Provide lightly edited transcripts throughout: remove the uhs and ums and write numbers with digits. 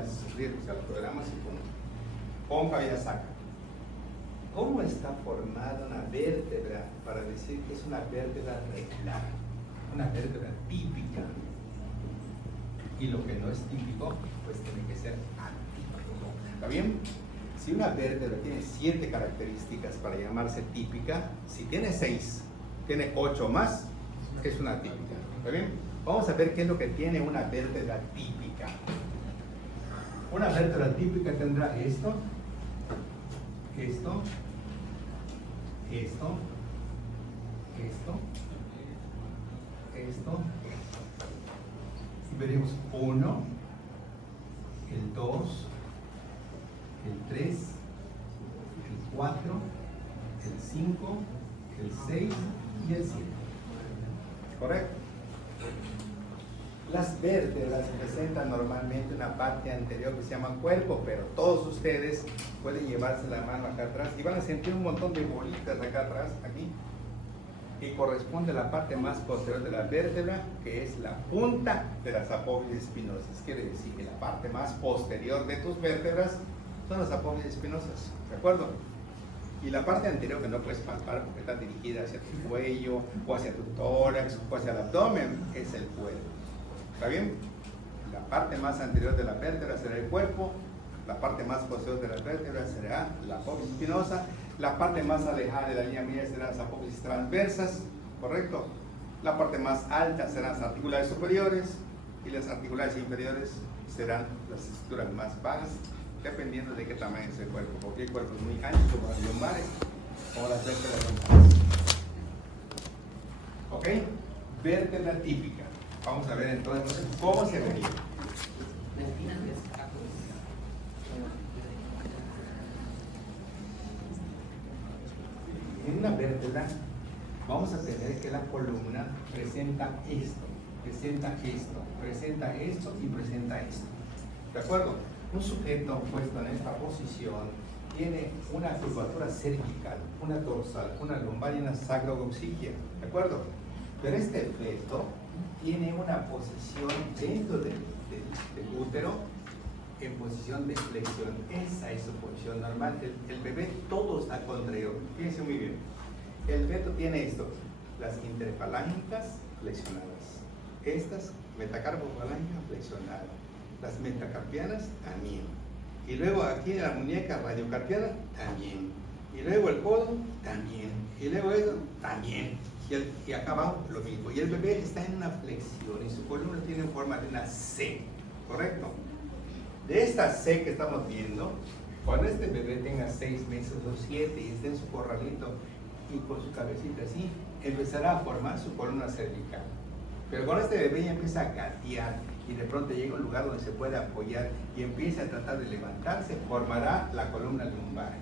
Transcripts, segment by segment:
de suscribirse al programa, si ponga ya saca. ¿Cómo está formada una vértebra para decir que es una vértebra regular? Una vértebra típica. Y lo que no es típico, pues tiene que ser atípico. ¿Está bien? Si una vértebra tiene 7 características para llamarse típica, si tiene 6, tiene 8 más, es una típica. ¿Está bien? Vamos a ver qué es lo que tiene una vértebra típica. Una vértebra típica tendrá esto, esto, esto, esto, esto. Y veremos 1, el 2, el 3, el 4, el 5, el 6 y el 7. ¿Correcto? Las vértebras presentan normalmente una parte anterior que se llama cuerpo, pero todos ustedes pueden llevarse la mano acá atrás y van a sentir un montón de bolitas acá atrás, aquí, que corresponde a la parte más posterior de la vértebra, que es la punta de las apófisis espinosas. Quiere decir que la parte más posterior de tus vértebras son las apófisis espinosas, ¿de acuerdo? Y la parte anterior que no puedes palpar porque está dirigida hacia tu cuello, o hacia tu tórax, o hacia el abdomen, es el cuerpo. ¿Está bien? La parte más anterior de la vértebra será el cuerpo, la parte más posterior de la vértebra será la apófisis espinosa, la parte más alejada de la línea media serán las apófisis transversas, ¿correcto? La parte más alta serán las articulares superiores y las articulares inferiores serán las estructuras más bajas, dependiendo de qué tamaño es el cuerpo, porque el cuerpo es muy ancho como las lumbares o las vértebras lumbares. ¿Ok? Vértebra típica. Vamos a ver entonces cómo se vería. En una vértebra vamos a tener que la columna presenta esto, presenta esto, presenta esto y presenta esto. ¿De acuerdo? Un sujeto puesto en esta posición tiene una curvatura cervical, una dorsal, una lumbar y una sacrocoxígea. ¿De acuerdo? Pero este feto tiene una posición dentro del útero en posición de flexión. Esa es su posición normal. El bebé todo está contraído. Fíjense muy bien. El feto tiene esto, las interfalángicas flexionadas, estas metacarpofalángicas flexionadas, las metacarpianas también. Y luego aquí en la muñeca radiocarpiana también. Y luego el codo también. Y luego eso también. Y acá abajo lo mismo. Y el bebé está en una flexión y su columna tiene forma de una C, ¿correcto? De esta C que estamos viendo, cuando este bebé tenga 6 meses o 7 y esté en su corralito y con su cabecita así, empezará a formar su columna cervical. Pero cuando este bebé ya empieza a gatear y de pronto llega a un lugar donde se puede apoyar y empieza a tratar de levantarse, formará la columna lumbar.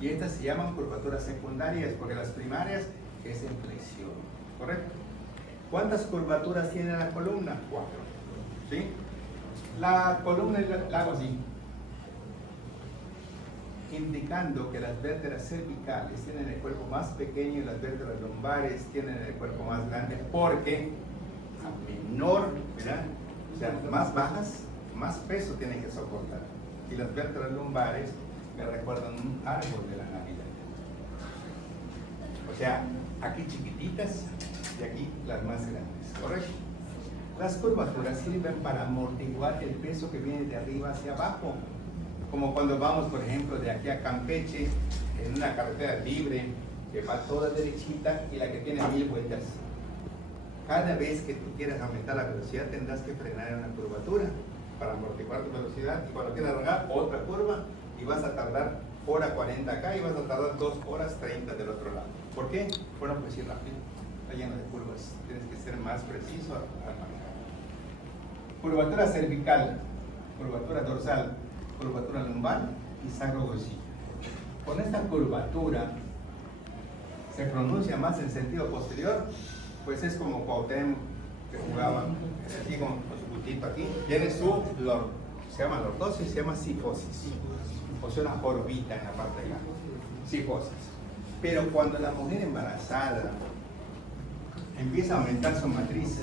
Y estas se llaman curvaturas secundarias, porque las primarias es en flexión, ¿correcto? ¿Cuántas curvaturas tiene la columna? 4, ¿sí? La columna la hago así, indicando que las vértebras cervicales tienen el cuerpo más pequeño y las vértebras lumbares tienen el cuerpo más grande, porque a menor, ¿verdad? O sea, más bajas, más peso tienen que soportar. Y las vértebras lumbares me recuerdan un árbol de la Navidad. O sea, aquí chiquititas y aquí las más grandes, ¿correcto? Las curvaturas sirven para amortiguar el peso que viene de arriba hacia abajo. Como cuando vamos, por ejemplo, de aquí a Campeche, en una carretera libre, que va toda derechita y la que tiene 1000 vueltas. Cada vez que tú quieras aumentar la velocidad, tendrás que frenar en una curvatura para amortiguar tu velocidad. Y cuando quieras arrancar, otra curva, y vas a tardar 1:40 acá y vas a tardar 2:30 del otro lado. ¿Por qué? Bueno, pues ir rápido, está lleno de curvas, tienes que ser más preciso al manejar. Curvatura cervical, curvatura dorsal, curvatura lumbar y sacrocoxígea. Con esta curvatura se pronuncia más en sentido posterior, pues es como Cuauhtémoc que jugaba así con su puntito aquí, tiene su se llama lordosis, se llama sifosis, o sea, una jorobita en la parte de acá, sifosis. Pero cuando la mujer embarazada empieza a aumentar su matriz,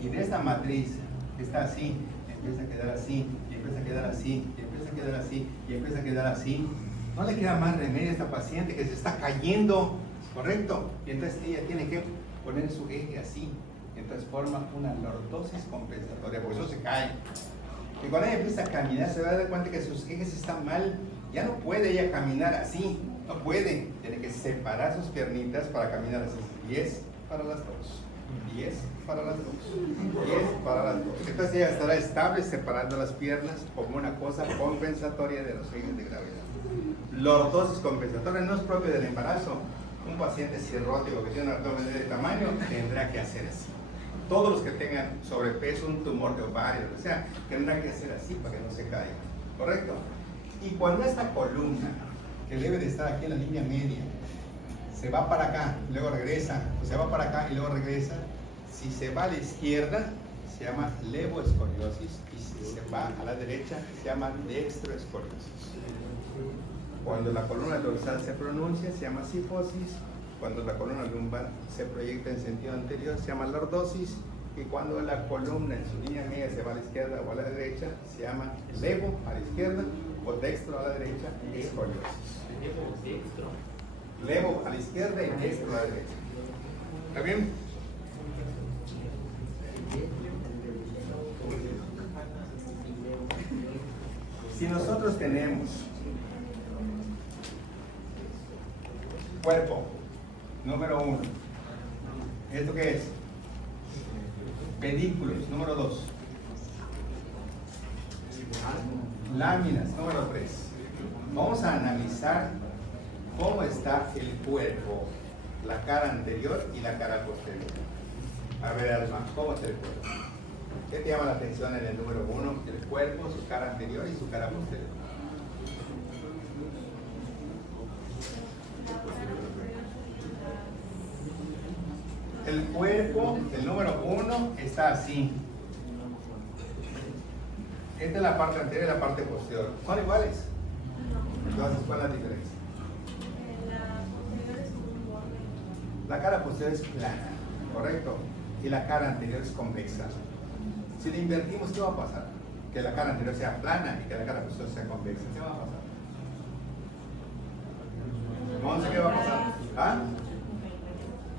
y de esta matriz está así, empieza a quedar así, y empieza a quedar así, y empieza a quedar así, y empieza a quedar así. No le queda más remedio a esta paciente que se está cayendo, ¿correcto? Y entonces ella tiene que poner su eje así. Entonces forma una lordosis compensatoria, por eso se cae. Y cuando ella empieza a caminar, se va a dar cuenta que sus ejes están mal. Ya no puede ella caminar así, no puede. Tiene que separar sus piernitas para caminar así. 10 para las dos, 10 para las dos, 10 para las dos. Entonces ella estará estable separando las piernas como una cosa compensatoria de los ejes de gravedad. Lordosis compensatoria no es propio del embarazo. Un paciente cirrótico que tiene un abdomen de tamaño tendrá que hacer así. Todos los que tengan sobrepeso, un tumor de ovario, o sea, tendrán que hacer así para que no se caiga, ¿correcto? Y cuando esta columna, que debe de estar aquí en la línea media, se va para acá, luego regresa, o se va para acá y luego regresa, si se va a la izquierda, se llama levoescoliosis, y si se va a la derecha, se llama dextroescoliosis. Cuando la columna dorsal se pronuncia, se llama sifosis. Cuando la columna lumbar se proyecta en sentido anterior, se llama lordosis. Y cuando la columna en su línea media se va a la izquierda o a la derecha, se llama levo a la izquierda o dextro a la derecha, escoliosis. Levo a la izquierda y dextro a la derecha. ¿Está bien? Si nosotros tenemos cuerpo, número 1. ¿Esto qué es? Pedículos, número 2. Láminas, número 3. Vamos a analizar cómo está el cuerpo, la cara anterior y la cara posterior. A ver, Alma, ¿cómo está el cuerpo? ¿Qué te llama la atención en el número 1? El cuerpo, su cara anterior y su cara posterior. El cuerpo, el número 1, está así. Esta es la parte anterior y la parte posterior. ¿Son iguales? Entonces, ¿cuál es la diferencia? La cara posterior es plana, ¿correcto? Y la cara anterior es convexa. Si le invertimos, ¿qué va a pasar? Que la cara anterior sea plana y que la cara posterior sea convexa. ¿Qué va a pasar? ¿Vamos a ver qué va a pasar? ¿Ah?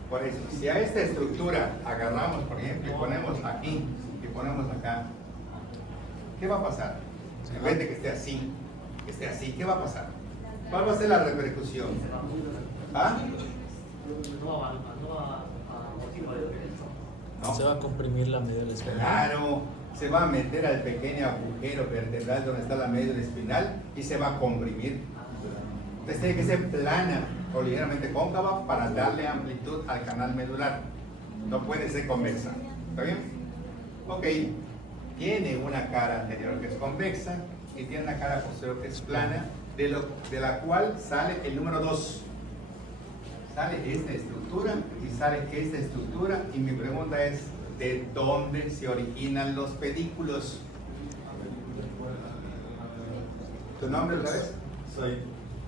Por eso, si a esta estructura agarramos, por ejemplo, y ponemos aquí y ponemos acá, ¿qué va a pasar? En vez de que esté así, ¿qué va a pasar? ¿Cuál va a ser la repercusión? ¿Ah? No. Se va a comprimir la médula espinal. Claro, se va a meter al pequeño agujero vertebral donde está la médula espinal y se va a comprimir. Entonces tiene que ser plana o ligeramente cóncava para darle amplitud al canal medular. No puede ser convexa. ¿Está bien? Ok. Tiene una cara anterior que es convexa y tiene una cara posterior que es plana, de la cual sale el número 2. Sale esta estructura y sale esta estructura, y mi pregunta es, ¿de dónde se originan los pedículos? ¿Tu nombre lo sabes?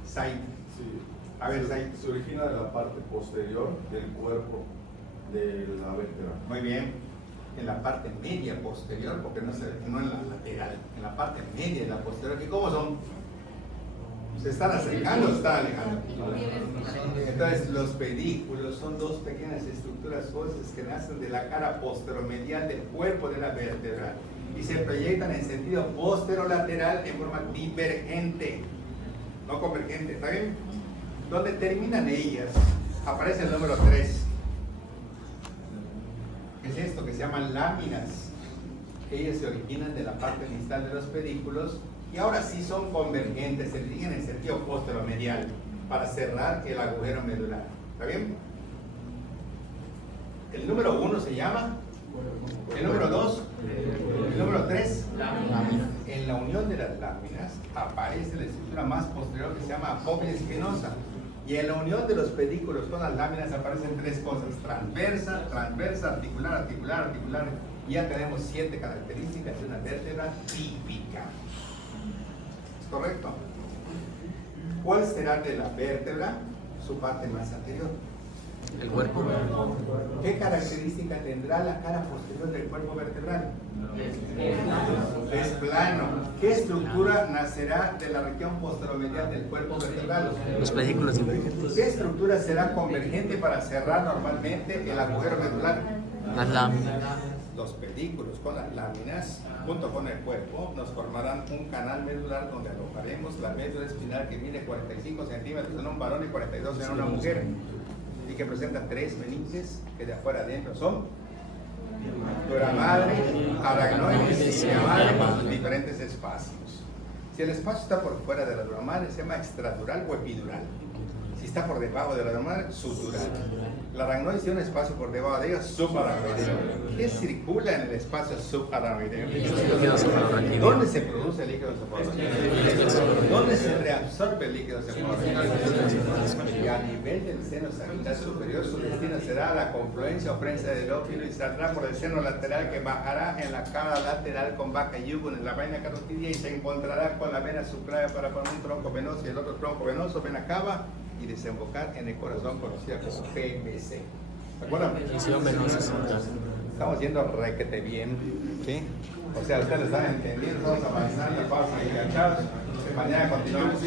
Said. Sí. A ver, Said. Se origina de la parte posterior del cuerpo de la vértebra. Muy bien. En la parte media posterior, porque no en la lateral, en la parte media de la posterior. ¿Y cómo son? ¿Se están acercando o se están alejando? Entonces, los pedículos son dos pequeñas estructuras óseas que nacen de la cara posteromedial del cuerpo de la vértebra y se proyectan en sentido posterolateral en forma divergente, no convergente. ¿Está bien? Donde terminan ellas, aparece el número 3. ¿Qué es esto? Que se llaman láminas. Ellas se originan de la parte distal de los pedículos y ahora sí son convergentes, se dirigen en sentido posteromedial para cerrar el agujero medular. ¿Está bien? El número 1 se llama, el número 2, el número 3, lámina. En la unión de las láminas aparece la estructura más posterior que se llama apófise espinosa. Y en la unión de los pedículos con las láminas aparecen 3 cosas: transversa, articular, articular. Y ya tenemos 7 características de una vértebra típica. ¿Es correcto? ¿Cuál será de la vértebra su parte más anterior? El cuerpo. ¿Qué característica tendrá la cara posterior del cuerpo vertebral? Es plano. ¿Qué estructura nacerá de la región posteromedial del cuerpo vertebral? Los pedículos divergentes. ¿Qué estructura será convergente para cerrar normalmente el agujero medular? Las láminas. Los pedículos con las láminas, junto con el cuerpo, nos formarán un canal medular donde alojaremos la médula espinal que mide 45 centímetros en un varón y 42 en una mujer, y que presenta 3 meninges que de afuera adentro son dura madre, aracnoides y madre con diferentes espacios. Si el espacio está por fuera de la dura madre, se llama extradural o epidural. Si está por debajo de la dura madre, subdural. La aracnoides tiene un espacio por debajo de ella, subaracnoideo. ¿Qué circula en el espacio subaracnoideo? ¿Dónde se produce el líquido cefalorraquídeo? ¿Dónde se reabsorbe el líquido cefalorraquídeo? Y a nivel del seno sagital superior, su destino será la confluencia o prensa del ófilo y saldrá por el seno lateral que bajará en la cara lateral con vaca yugo en la vaina carotidia y se encontrará con la vena subclavia para formar un tronco venoso y el otro tronco venoso, vena cava, y desembocar en el corazón conocida como PVC. ¿De acuerdo? Visión venosa central. Estamos yendo requete bien, ¿sí? O sea, ustedes están entendiendo, estamos avanzando, pasos enganchados. Mañana continuamos.